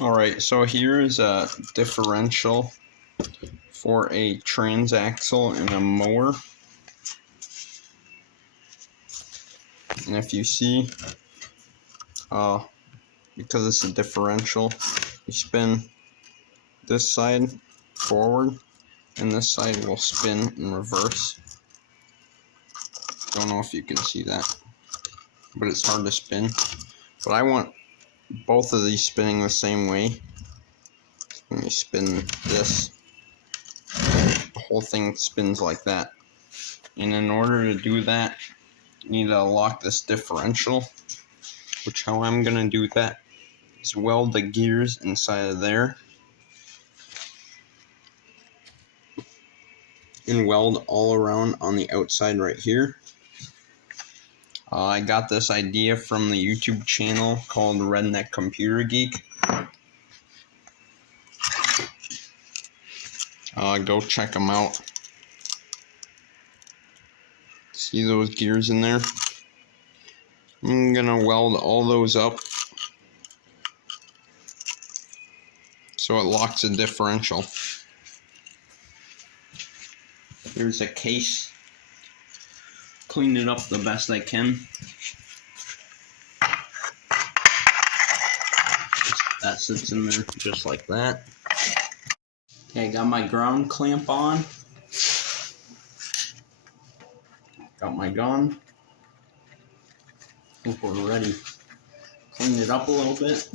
Alright, so here is a differential for a transaxle in a mower. And if you see, because it's a differential, you spin this side forward and this side will spin in reverse. Don't know if you can see that, but it's hard to spin. But I want both of these spinning the same way. When you spin this, the whole thing spins like that. And in order to do that, you need to lock this differential, which how I'm going to do that is weld the gears inside of there and weld all around on the outside right here. I got this idea from the YouTube channel called Redneck Computer Geek. Go check them out. See those gears in there? I'm gonna weld all those up so it locks a differential. Here's a case. Cleaned it up the best I can. That sits in there just like that. Okay, got my ground clamp on. Got my gun. I think we're ready. Clean it up a little bit.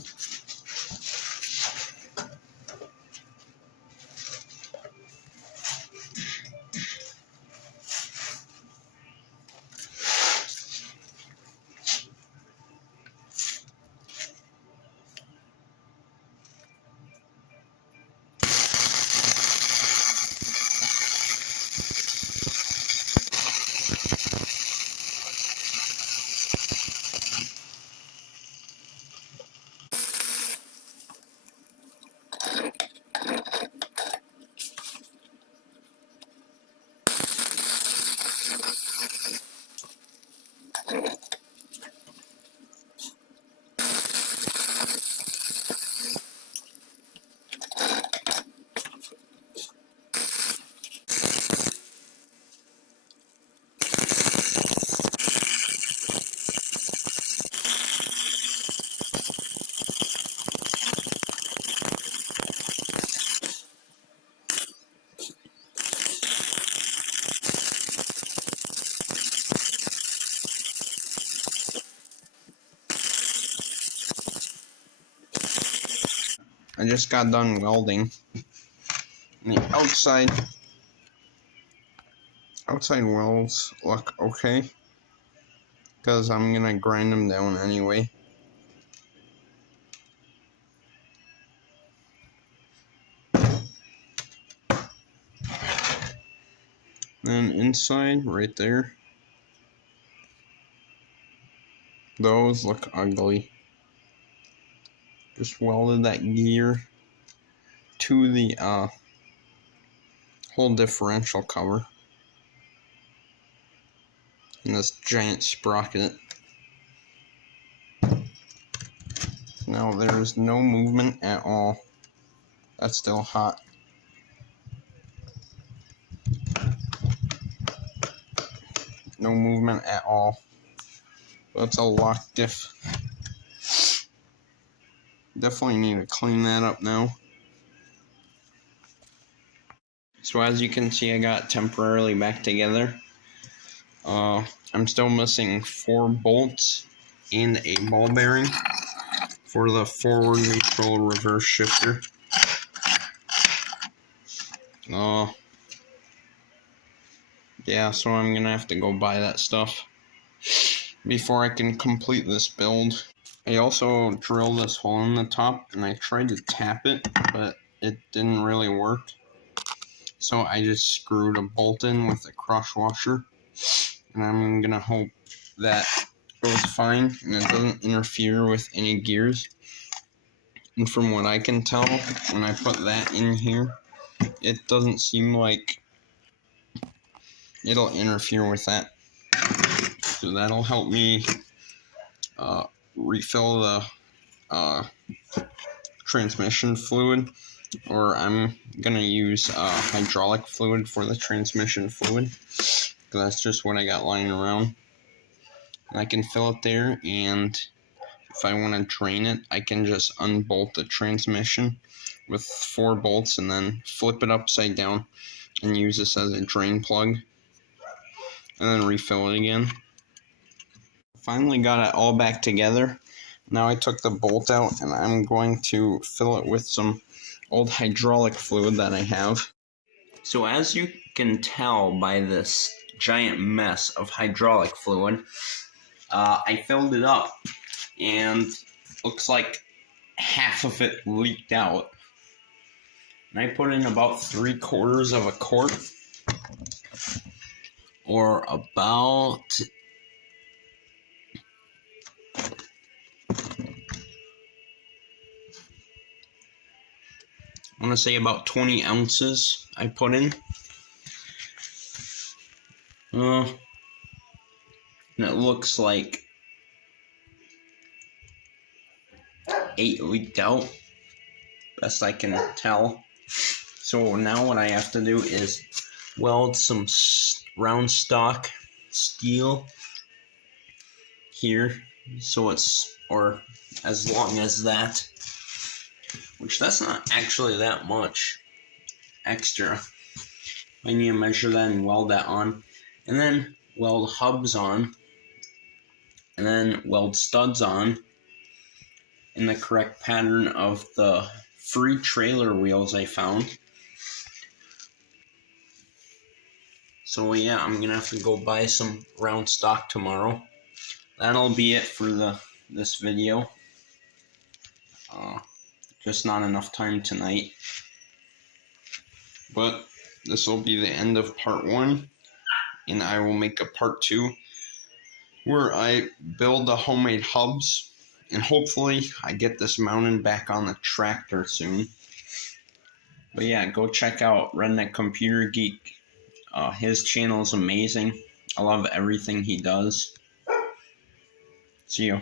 I just got done welding. And the outside welds look okay, because I'm gonna grind them down anyway. Then inside, right there, those look ugly. Just welded that gear to the whole differential cover. And this giant sprocket. Now there's no movement at all. That's still hot. No movement at all. That's a lock diff. Definitely need to clean that up now. So as you can see, I got temporarily back together. I'm still missing 4 bolts and a ball bearing for the forward neutral reverse shifter. Yeah, so I'm gonna have to go buy that stuff before I can complete this build. I also drilled this hole in the top and I tried to tap it, but it didn't really work. So I just screwed a bolt in with a crush washer, and I'm gonna hope that goes fine and it doesn't interfere with any gears. And from what I can tell, when I put that in here, it doesn't seem like it'll interfere with that. So that'll help me refill the transmission fluid, or I'm gonna use hydraulic fluid for the transmission fluid, because that's just what I got lying around. And I can fill it there, and if I want to drain it, I can just unbolt the transmission with 4 bolts and then flip it upside down and use this as a drain plug, and then refill it again. Finally got it all back together. Now I took the bolt out, and I'm going to fill it with some old hydraulic fluid that I have. So as you can tell by this giant mess of hydraulic fluid, I filled it up, and looks like half of it leaked out. And I put in about 3/4 of a quart, or about I want to say about 20 ounces I put in. And it looks like 8 leaked out, best I can tell. So now what I have to do is weld some round stock steel here, so it's, or as long as that, which that's not actually that much extra. I need to measure that and weld that on, and then weld hubs on, and then weld studs on in the correct pattern of the free trailer wheels I found. So yeah, I'm gonna have to go buy some round stock tomorrow. That'll be it for this video. Just not enough time tonight. But this will be the end of part 1, and I will make a part 2 where I build the homemade hubs, and hopefully I get this mounted back on the tractor soon. But yeah, go check out Redneck Computer Geek. His channel is amazing. I love everything he does. See you.